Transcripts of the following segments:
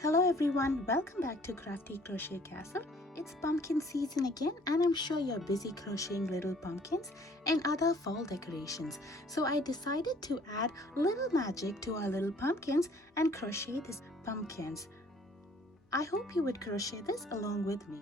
Hello everyone, welcome back to Crafty Crochet Castle. It's pumpkin season again and I'm sure you're busy crocheting little pumpkins and other fall decorations. So I decided to add little magic to our little pumpkins and crochet these pumpkins. I hope you would crochet this along with me.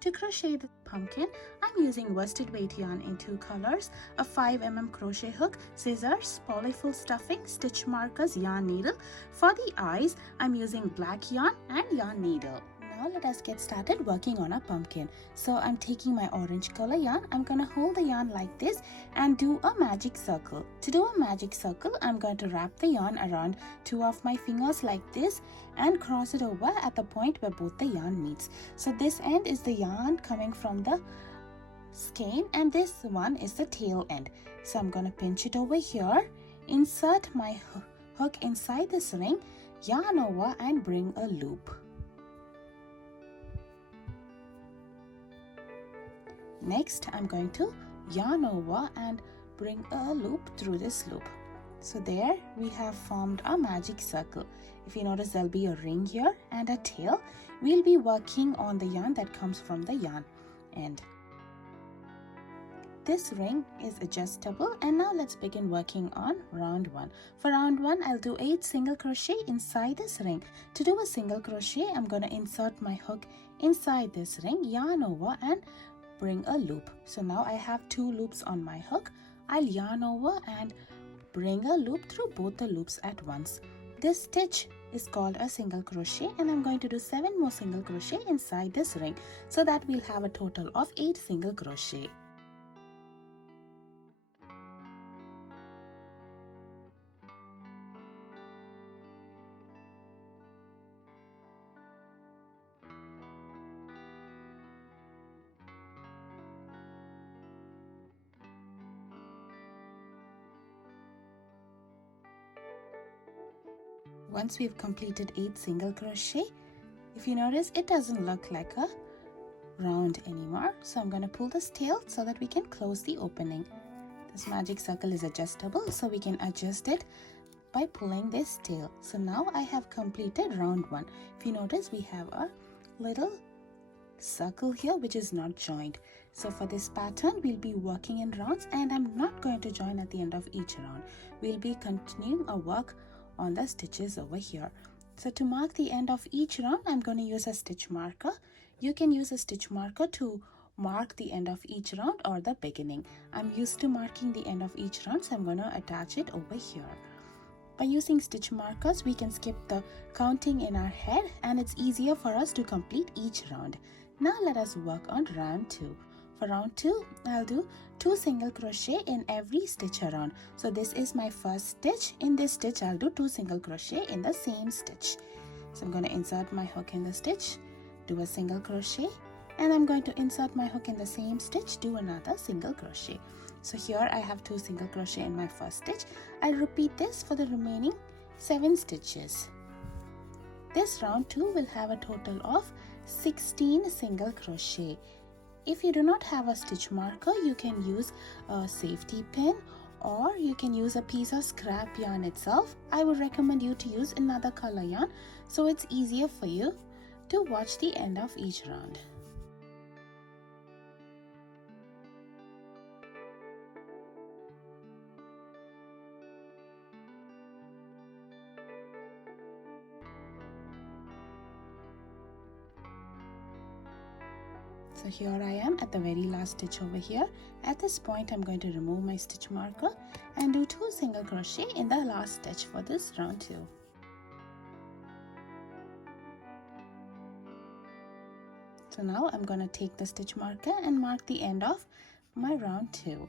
To crochet the pumpkin, I'm using worsted weight yarn in 2 colors, a 5mm crochet hook, scissors, polyfill stuffing, stitch markers, yarn needle. For the eyes, I'm using black yarn and yarn needle. Now let us get started working on a pumpkin. So I'm taking my orange color yarn, I'm going to hold the yarn like this and do a magic circle. To do a magic circle, I'm going to wrap the yarn around 2 of my fingers like this and cross it over at the point where both the yarn meets. So this end is the yarn coming from the skein and this one is the tail end. So I'm going to pinch it over here, insert my hook inside this ring, yarn over and bring a loop. Next, I'm going to yarn over and bring a loop through this loop. So there we have formed a magic circle. If you notice, there'll be a ring here and a tail. We'll be working on the yarn that comes from the yarn end. This ring is adjustable and now let's begin working on round 1. For round 1, I'll do 8 single crochet inside this ring. To do a single crochet, I'm going to insert my hook inside this ring, yarn over and bring a loop. So now I have 2 loops on my hook. I'll yarn over and bring a loop through both the loops at once. This stitch is called a single crochet and I'm going to do 7 more single crochet inside this ring so that we'll have a total of 8 single crochet. Once we've completed 8 single crochet, if you notice, it doesn't look like a round anymore. So I'm going to pull this tail so that we can close the opening. This magic circle is adjustable, so we can adjust it by pulling this tail. So now I have completed round 1. If you notice, we have a little circle here which is not joined. So for this pattern, we'll be working in rounds and I'm not going to join at the end of each round. We'll be continuing our work on the stitches over here. So to mark the end of each round, I'm going to use a stitch marker. You can use a stitch marker to mark the end of each round or the beginning. I'm used to marking the end of each round, so I'm going to attach it over here. By using stitch markers, we can skip the counting in our head and it's easier for us to complete each round. Now let us work on round 2. For round 2, I'll do 2 single crochet in every stitch around. So this is my first stitch. In this stitch, I'll do 2 single crochet in the same stitch. So I'm going to insert my hook in the stitch, do a single crochet, and I'm going to insert my hook in the same stitch, do another single crochet. So here I have 2 single crochet in my first stitch. I'll repeat this for the remaining 7 stitches. This round 2 will have a total of 16 single crochet. If you do not have a stitch marker, you can use a safety pin or you can use a piece of scrap yarn itself. I would recommend you to use another color yarn so it's easier for you to watch the end of each round. So here I am at the very last stitch over here. At this point, I'm going to remove my stitch marker and do 2 single crochet in the last stitch for this round 2. So now I'm going to take the stitch marker and mark the end of my round 2.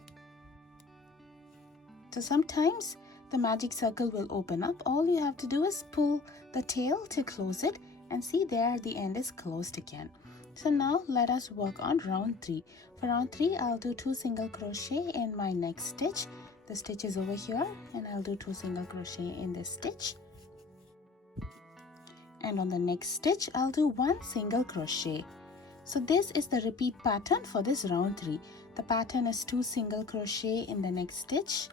So sometimes the magic circle will open up. All you have to do is pull the tail to close it and see there the end is closed again. So now let us work on round 3. For round 3, I'll do 2 single crochet in my next stitch. The stitch is over here and I'll do 2 single crochet in this stitch. And on the next stitch, I'll do 1 single crochet. So this is the repeat pattern for this round 3. The pattern is 2 single crochet in the next stitch,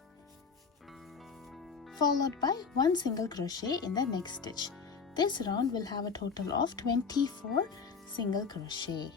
followed by 1 single crochet in the next stitch. This round will have a total of 24 single crochet.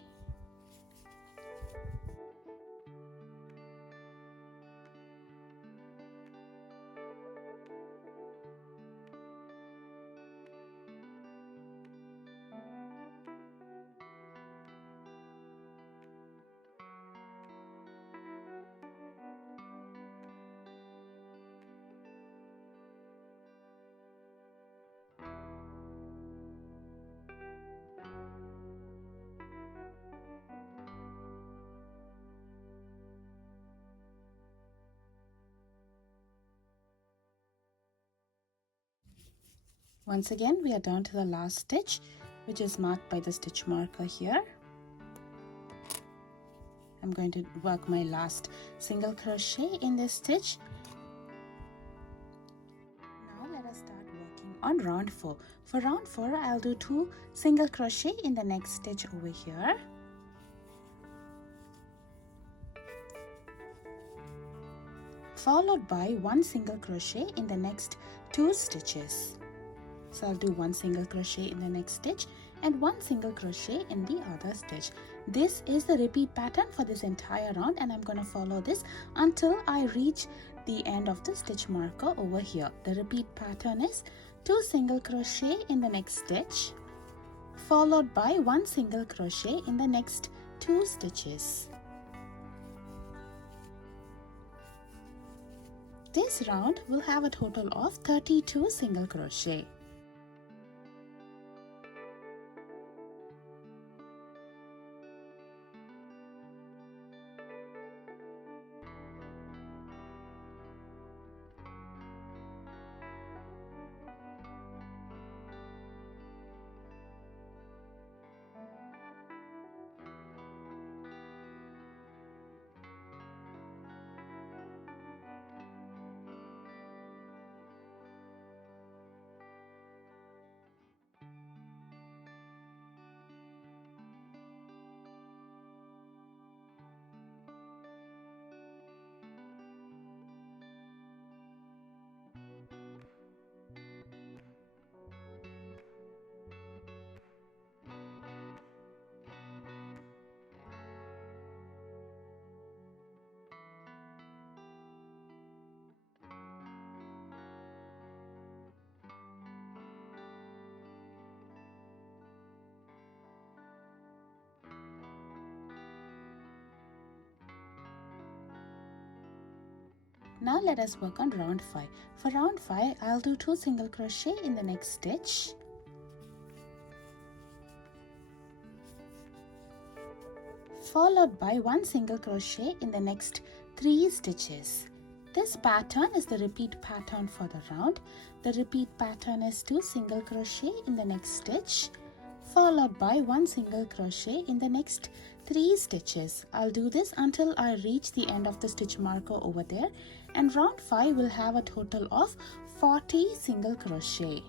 Once again, we are down to the last stitch, which is marked by the stitch marker here. I'm going to work my last single crochet in this stitch. Now let us start working on round 4. For round 4, I'll do 2 single crochet in the next stitch over here. Followed by 1 single crochet in the next 2 stitches. So I'll do 1 single crochet in the next stitch and 1 single crochet in the other stitch. This is the repeat pattern for this entire round, and I'm going to follow this until I reach the end of the stitch marker over here. The repeat pattern is 2 single crochet in the next stitch, followed by 1 single crochet in the next 2 stitches. This round will have a total of 32 single crochet. Now let us work on round 5. For round 5, I'll do 2 single crochet in the next stitch. Followed by 1 single crochet in the next 3 stitches. This pattern is the repeat pattern for the round. The repeat pattern is 2 single crochet in the next stitch, followed by 1 single crochet in the next 3 stitches. I'll do this until I reach the end of the stitch marker over there, and round 5 will have a total of 40 single crochet.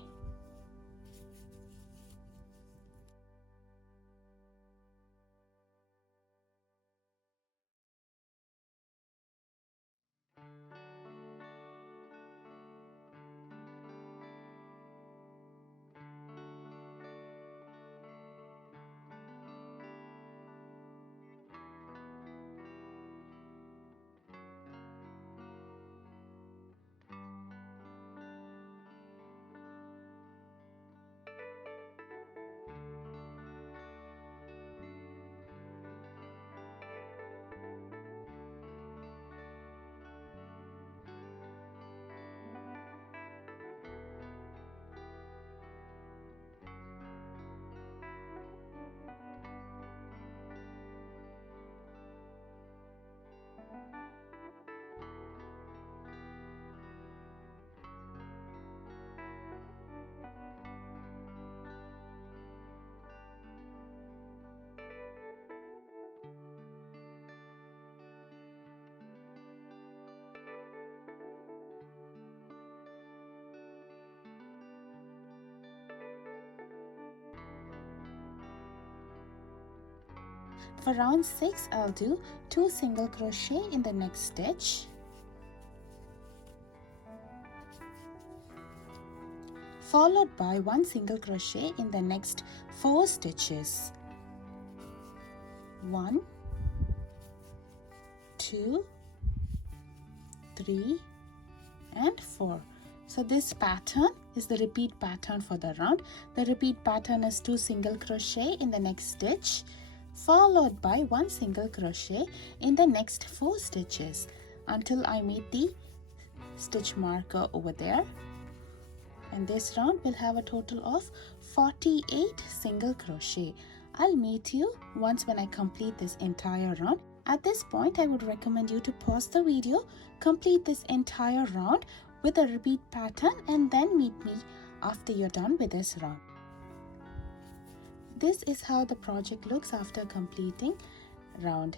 For round 6, I'll do 2 single crochet in the next stitch, followed by 1 single crochet in the next 4 stitches. 1, 2, 3 and 4. So this pattern is the repeat pattern for the round. The repeat pattern is 2 single crochet in the next stitch, followed by 1 single crochet in the next 4 stitches until I meet the stitch marker over there. And this round will have a total of 48 single crochet. I'll meet you once when I complete this entire round. At this point, I would recommend you to pause the video, complete this entire round with a repeat pattern, and then meet me after you're done with this round. This is how the project looks after completing round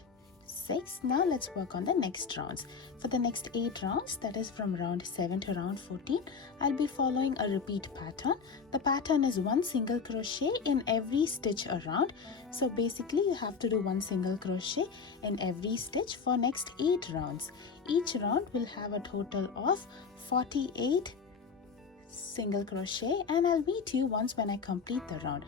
6. Now let's work on the next rounds. For the next 8 rounds, that is from round 7 to round 14, I'll be following a repeat pattern. The pattern is 1 single crochet in every stitch around. So basically you have to do 1 single crochet in every stitch for next 8 rounds. Each round will have a total of 48 single crochet, and I'll meet you once when I complete the round.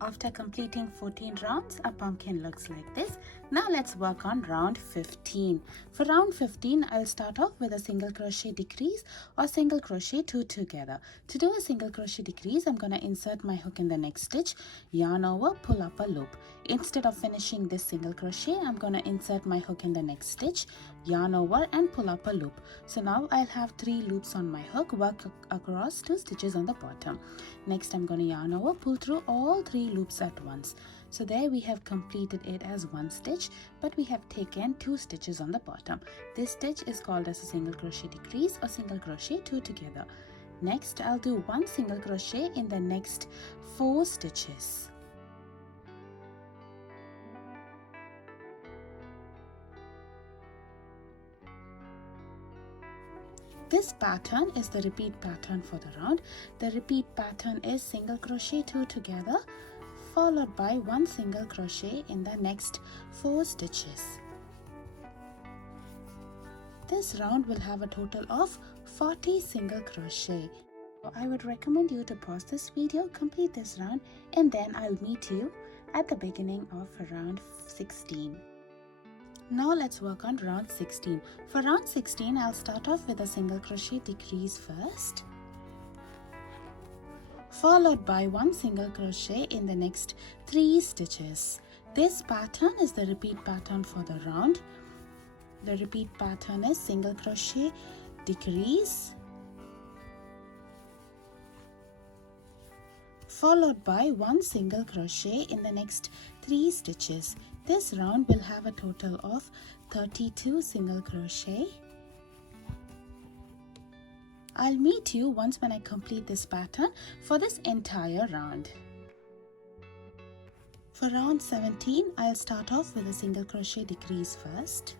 After completing 14 rounds, a pumpkin looks like this. Now let's work on round 15. For round 15, I'll start off with a single crochet decrease or single crochet 2 together. To do a single crochet decrease, I'm going to insert my hook in the next stitch, yarn over, pull up a loop. Instead of finishing this single crochet, I'm going to insert my hook in the next stitch, yarn over and pull up a loop. So now I'll have 3 loops on my hook, work across 2 stitches on the bottom. Next, I'm going to yarn over, pull through all 3 loops at once. So there we have completed it as 1 stitch, but we have taken 2 stitches on the bottom. This stitch is called as a single crochet decrease or single crochet 2 together. Next, I'll do 1 single crochet in the next 4 stitches. This pattern is the repeat pattern for the round. The repeat pattern is single crochet 2 together, followed by 1 single crochet in the next 4 stitches. This round will have a total of 40 single crochet. I would recommend you to pause this video, complete this round, and then I'll meet you at the beginning of round 16. Now let's work on round 16. For round 16, I'll start off with a single crochet decrease first, followed by 1 single crochet in the next 3 stitches. This pattern is the repeat pattern for the round. The repeat pattern is single crochet decrease, followed by 1 single crochet in the next 3 stitches. This round will have a total of 32 single crochet. I'll meet you once when I complete this pattern for this entire round. For round 17, I'll start off with a single crochet decrease first,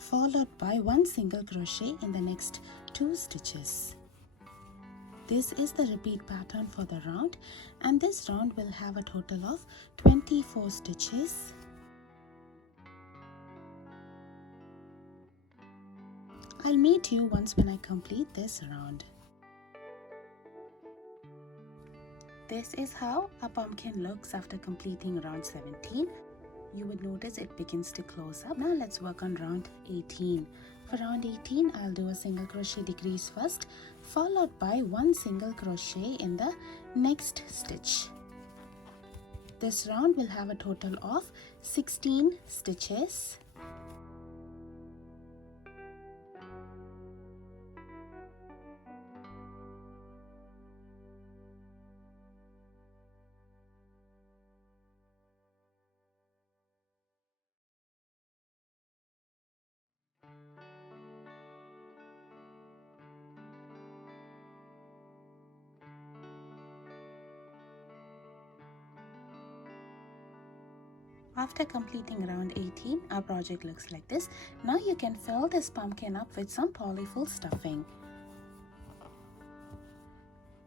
followed by 1 single crochet in the next 2 stitches. This is the repeat pattern for the round, and this round will have a total of 24 stitches. I'll meet you once when I complete this round. This is how a pumpkin looks after completing round 17. You would notice it begins to close up. Now let's work on round 18. For round 18, I'll do a single crochet decrease first, followed by 1 single crochet in the next stitch. This round will have a total of 16 stitches. After completing round 18, our project looks like this. Now you can fill this pumpkin up with some polyfill stuffing.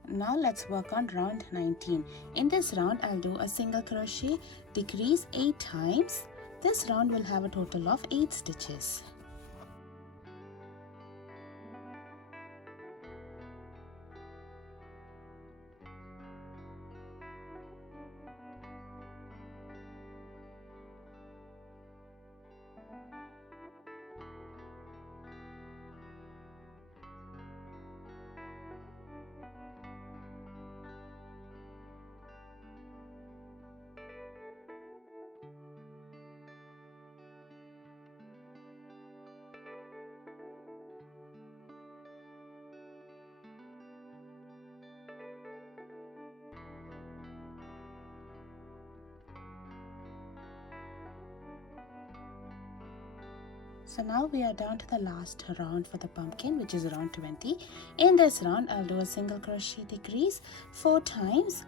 Now let's work on round 19. In this round, I'll do a single crochet decrease 8 times. This round will have a total of 8 stitches. So now we are down to the last round for the pumpkin, which is round 20. In this round, I'll do a single crochet decrease 4 times.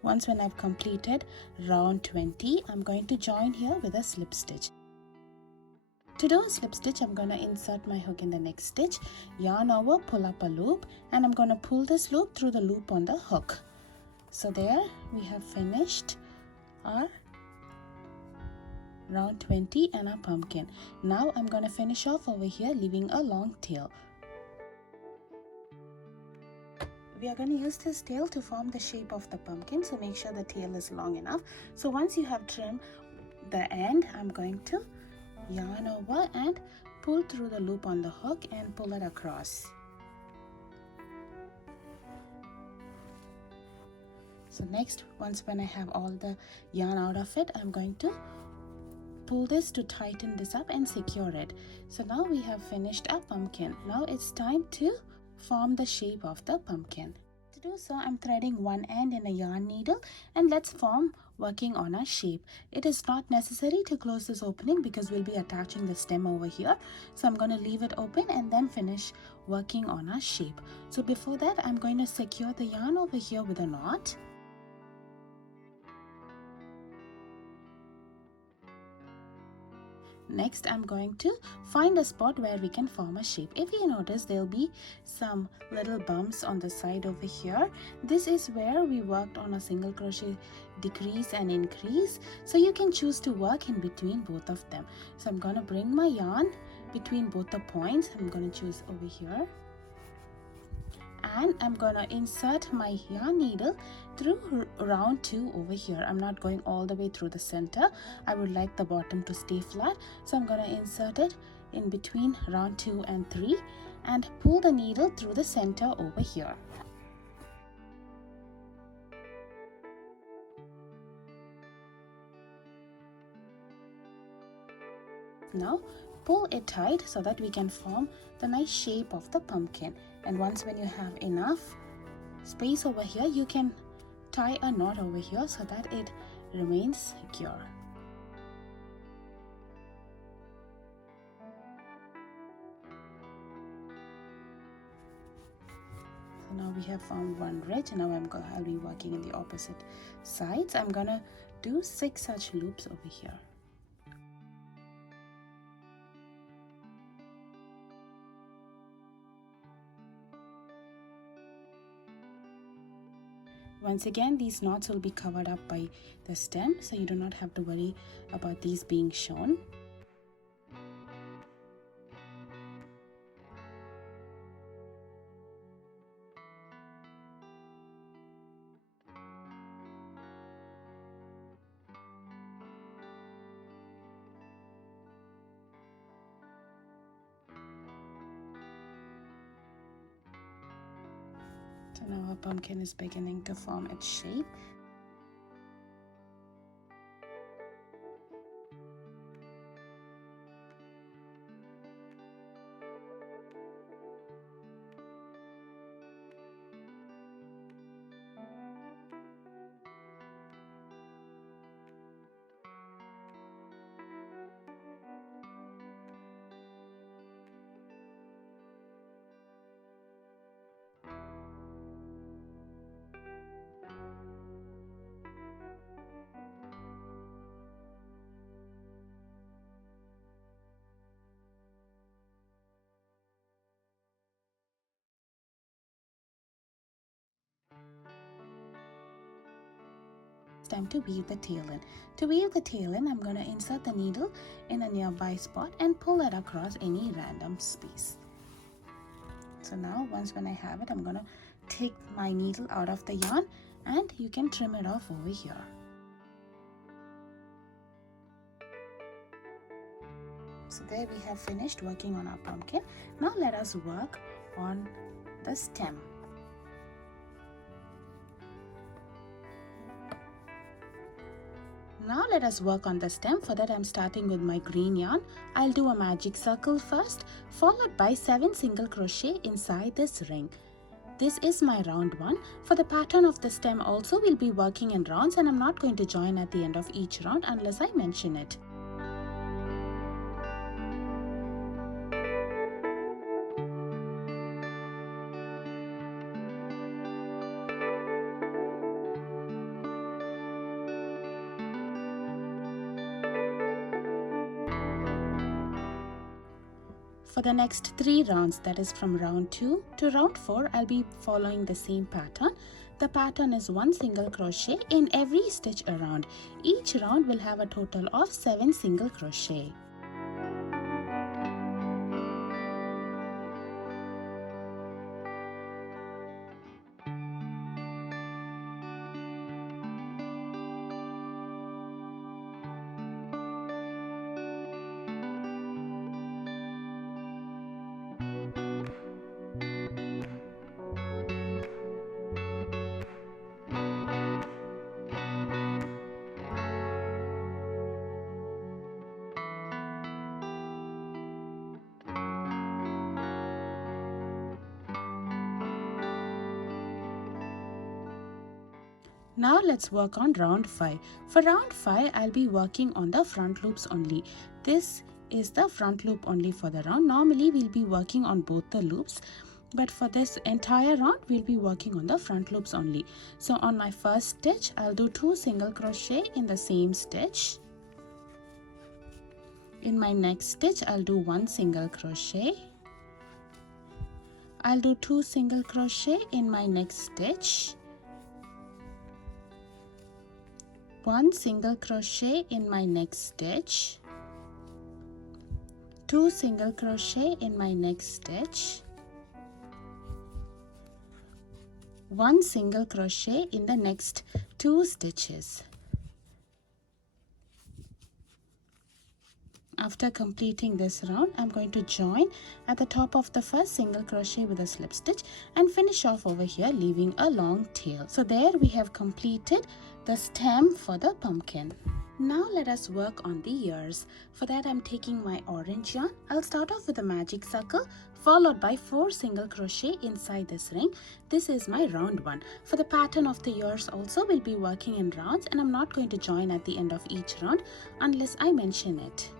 Once when I've completed round 20, I'm going to join here with a slip stitch. To do a slip stitch, I'm going to insert my hook in the next stitch, yarn over, pull up a loop, and I'm going to pull this loop through the loop on the hook. So there we have finished our round 20 and our pumpkin. Now I'm going to finish off over here, leaving a long tail. We are going to use this tail to form the shape of the pumpkin, so make sure the tail is long enough. So once you have trimmed the end, I'm going to yarn over and pull through the loop on the hook and pull it across. So next, once when I have all the yarn out of it, I'm going to pull this to tighten this up and secure it. So now we have finished our pumpkin. Now it's time to form the shape of the pumpkin. To do so, I'm threading one end in a yarn needle, and let's form working on our shape. It is not necessary to close this opening because we'll be attaching the stem over here. So I'm going to leave it open and then finish working on our shape. So before that, I'm going to secure the yarn over here with a knot. Next, I'm going to find a spot where we can form a shape. If you notice, there'll be some little bumps on the side over here. This is where we worked on a single crochet decrease and increase. So you can choose to work in between both of them. So I'm going to bring my yarn between both the points. I'm going to choose over here. And I'm going to insert my yarn needle through round 2 over here. I'm not going all the way through the center. I would like the bottom to stay flat. So I'm going to insert it in between round 2 and 3 and pull the needle through the center over here. Now pull it tight so that we can form the nice shape of the pumpkin. And once when you have enough space over here, you can tie a knot over here so that it remains secure. So now we have formed one ridge. Now I'll be working in the opposite sides. I'm gonna do 6 such loops over here. Once again, these knots will be covered up by the stem, so you do not have to worry about these being shown. So now our pumpkin is beginning to form its shape. Time to weave the tail in. To weave the tail in, I'm going to insert the needle in a nearby spot and pull it across any random space. So now once when I have it, I'm going to take my needle out of the yarn and you can trim it off over here. So there we have finished working on our pumpkin. Now let us work on the stem. Now let us work on the stem. For that I'm starting with my green yarn. I'll do a magic circle first, followed by 7 single crochet inside this ring. This is my round one. For the pattern of the stem also we'll be working in rounds, and I'm not going to join at the end of each round unless I mention it. For the next 3 rounds, that is from round 2 to round 4, I'll be following the same pattern. The pattern is 1 single crochet in every stitch around. Each round will have a total of 7 single crochet. Now let's work on round 5. For round 5, I'll be working on the front loops only. This is the front loop only for the round. Normally we'll be working on both the loops, but for this entire round we'll be working on the front loops only. So on my first stitch, I'll do 2 single crochet in the same stitch. In my next stitch, I'll do 1 single crochet. I'll do 2 single crochet in my next stitch. 1 single crochet in my next stitch, 2 single crochet in my next stitch, 1 single crochet in the next 2 stitches. After completing this round, I'm going to join at the top of the first single crochet with a slip stitch and finish off over here, leaving a long tail. So there we have completed the stem for the pumpkin. Now let us work on the ears. For that I'm taking my orange yarn. I'll start off with a magic circle followed by 4 single crochet inside this ring. This is my round one. For the pattern of the ears also we'll be working in rounds, and I'm not going to join at the end of each round unless I mention it.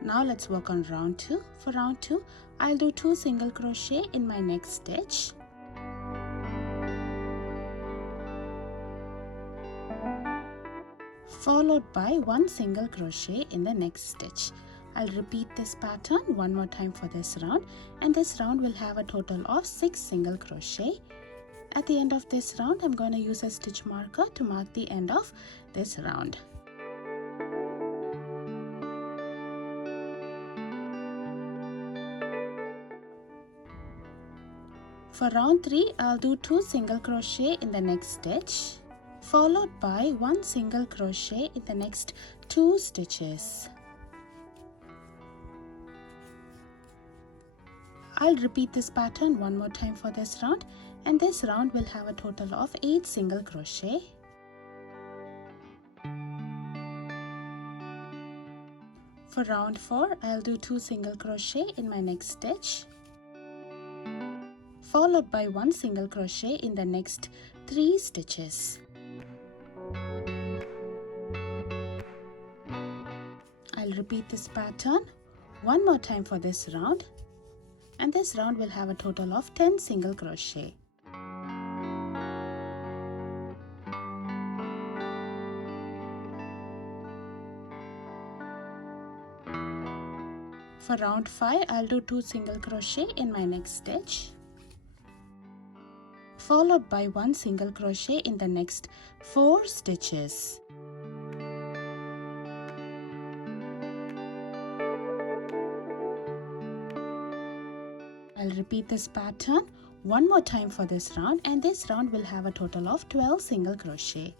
Now let's work on round 2. For round 2, I'll do 2 single crochet in my next stitch. Followed by 1 single crochet in the next stitch. I'll repeat this pattern one more time for this round, and this round will have a total of 6 single crochet. At the end of this round, I'm going to use a stitch marker to mark the end of this round. For round 3, I'll do 2 single crochet in the next stitch, followed by 1 single crochet in the next 2 stitches. I'll repeat this pattern one more time for this round, and this round will have a total of 8 single crochet. For round 4, I'll do 2 single crochet in my next stitch, followed by 1 single crochet in the next 3 stitches. I'll repeat this pattern one more time for this round, and this round will have a total of 10 single crochet. For round 5, I'll do 2 single crochet in my next stitch, followed by 1 single crochet in the next 4 stitches. I'll repeat this pattern one more time for this round, and this round will have a total of 12 single crochet.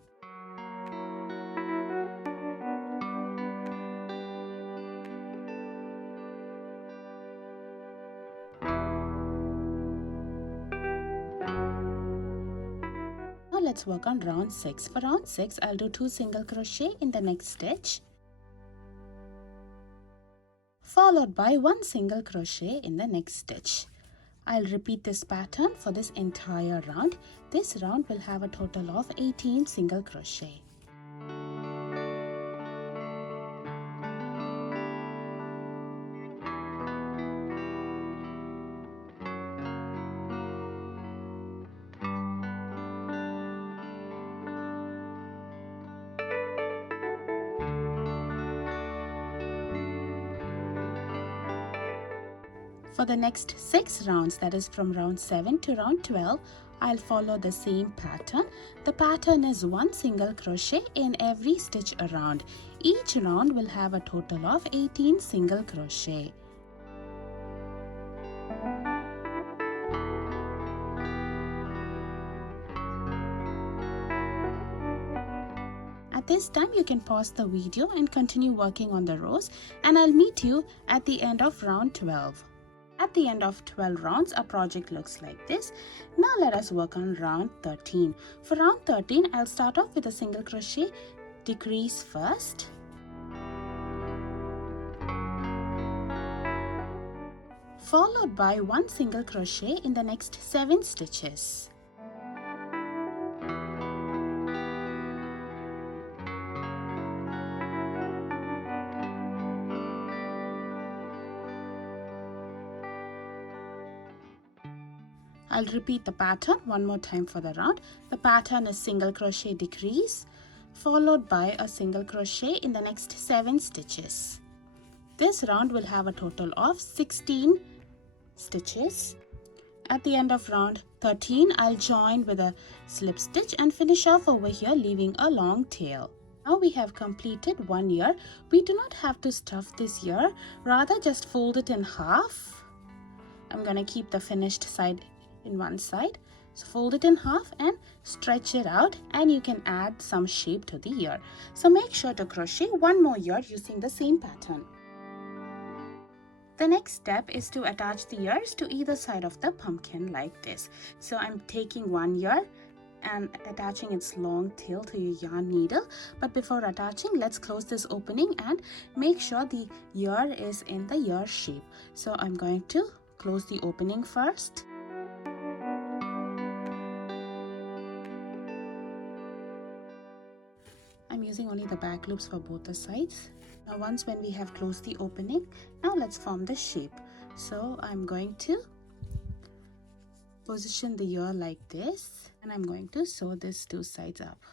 let's work on round 6. For round 6, I'll do 2 single crochet in the next stitch, followed by 1 single crochet in the next stitch. I'll repeat this pattern for this entire round. This round will have a total of 18 single crochet. For the next 6 rounds, that is from round 7 to round 12, I'll follow the same pattern. The pattern is 1 single crochet in every stitch around. Each round will have a total of 18 single crochet. At this time, you can pause the video and continue working on the rows, and I'll meet you at the end of round 12. At the end of 12 rounds, our project looks like this. Now let us work on round 13. For round 13, I'll start off with a single crochet decrease first. Followed by 1 single crochet in the next 7 stitches. I'll repeat the pattern one more time for the round. The pattern is single crochet decrease, followed by a single crochet in the next 7 stitches. This round will have a total of 16 stitches. At the end of round 13, I'll join with a slip stitch and finish off over here, leaving a long tail. Now we have completed 1 ear. We do not have to stuff this ear, rather just fold it in half. I'm going to keep the finished side in one side. So fold it in half and stretch it out, and you can add some shape to the ear. So make sure to crochet 1 more ear using the same pattern. The next step is to attach the ears to either side of the pumpkin like this. So I'm taking 1 ear and attaching its long tail to your yarn needle. But before attaching, let's close this opening and make sure the ear is in the ear shape. So I'm going to close the opening first. I'm using only the back loops for both the sides. Now once when we have closed the opening, now let's form the shape. So I'm going to position the ear like this, and I'm going to sew these 2 sides up.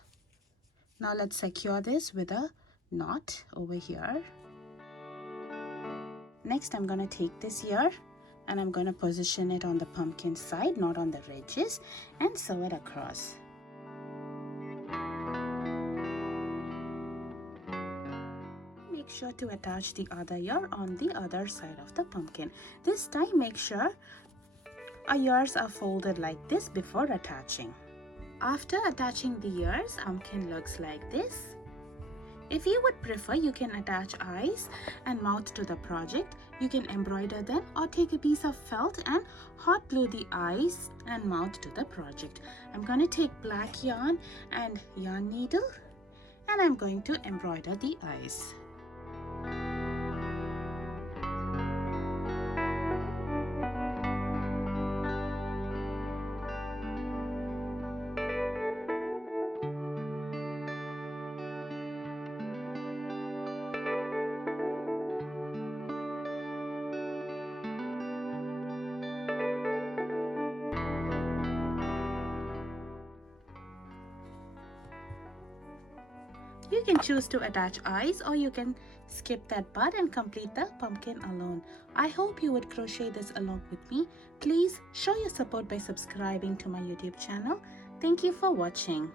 Now let's secure this with a knot over here. Next, I'm going to take this ear and I'm going to position it on the pumpkin side, not on the ridges, and sew it across. Make sure to attach the other ear on the other side of the pumpkin. This time, make sure our ears are folded like this before attaching. After attaching the ears, pumpkin looks like this. If you would prefer, you can attach eyes and mouth to the project. You can embroider them or take a piece of felt and hot glue the eyes and mouth to the project. I'm going to take black yarn and yarn needle, and I'm going to embroider the eyes. You can choose to attach eyes, or you can skip that part and complete the pumpkin alone. I hope you would crochet this along with me. Please show your support by subscribing to my YouTube channel. Thank you for watching.